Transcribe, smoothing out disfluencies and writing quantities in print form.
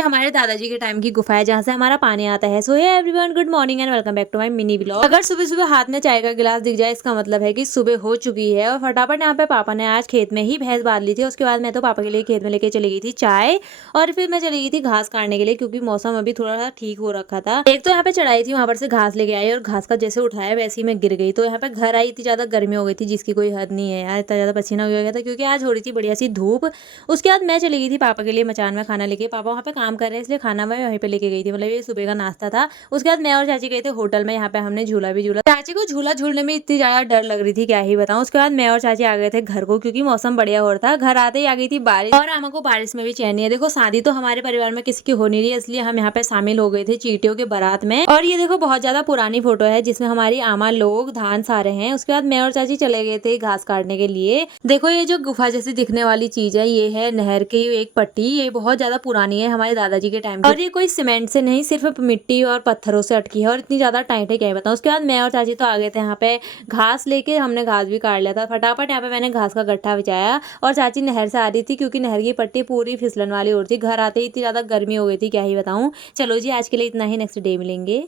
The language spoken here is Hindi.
हमारे दादाजी के टाइम की गुफा है जहाँ से हमारा पानी आता है। So hey everyone, good morning and welcome back to my mini vlog. अगर सुबह सुबह हाथ में चाय का गिलास दिख जाए इसका मतलब है कि सुबह हो चुकी है। और फटाफट यहाँ पे पापा ने आज खेत में ही भैंस बांध ली थी। उसके बाद मैं तो पापा के लिए खेत में लेके चली गई थी चाय, और फिर मैं चली गई थी घास काटने के लिए क्योंकि मौसम अभी थोड़ा सा ठीक हो रखा था। एक तो यहाँ पे चढ़ाई थी, वहां पर से घास लेके आई और घास का जैसे उठाया वैसे ही मैं गिर गई। तो यहाँ पे घर आई, इतनी ज्यादा गर्मी हो गई थी जिसकी कोई हद नहीं है यार। इतना ज्यादा पसीना हो गया था क्योंकि आज हो रही थी बढ़िया सी धूप। उसके बाद मैं चली गई थी पापा के लिए मचान में खाना लेके। पापा वहाँ पे काम कर रहे हैं इसलिए खाना मैं वहीं पे लेके गई थी, मतलब ये सुबह का नाश्ता था। उसके बाद मैं और चाची गए थे होटल में, यहाँ पे हमने झूला भी झूला। चाची को झूला झूलने में इतनी ज्यादा डर लग रही थी क्या ही बताऊं। उसके बाद मैं और चाची आ गए थे घर को क्योंकि मौसम बढ़िया हो रहा था। घर आते ही आ गई थी बारिश, और आमा को बारिश में भी चैन नहीं है। देखो शादी तो हमारे परिवार में किसी की हो नहीं रही है, इसलिए हम यहाँ पे शामिल हो गए थे चींटियों के बारात में। और ये देखो बहुत ज्यादा पुरानी फोटो है जिसमें हमारी आमा लोग धान सा रहे हैं। उसके बाद मैं और चाची चले गए थे घास काटने के लिए। देखो ये जो गुफा जैसी दिखने वाली चीज है ये है नहर की एक पट्टी। ये बहुत ज्यादा पुरानी है हमारे दादाजी के टाइम की, और ये कोई सीमेंट से नहीं सिर्फ मिट्टी और पत्थरों से अटकी है, और इतनी ज्यादा टाइट है क्या बताऊं। उसके बाद मैं और चाची तो आ गए थे यहाँ पे घास लेके। हमने घास भी काट लिया था फटाफट। यहाँ पे मैंने घास का गट्ठा बिछाया और चाची नहर से आ रही थी क्योंकि नहर की पट्टी पूरी फिसलन वाली हो रही थी। घर आते ही इतनी ज्यादा गर्मी हो गई थी क्या ही बताऊं। चलो जी आज के लिए इतना ही, नेक्स्ट डे मिलेंगे।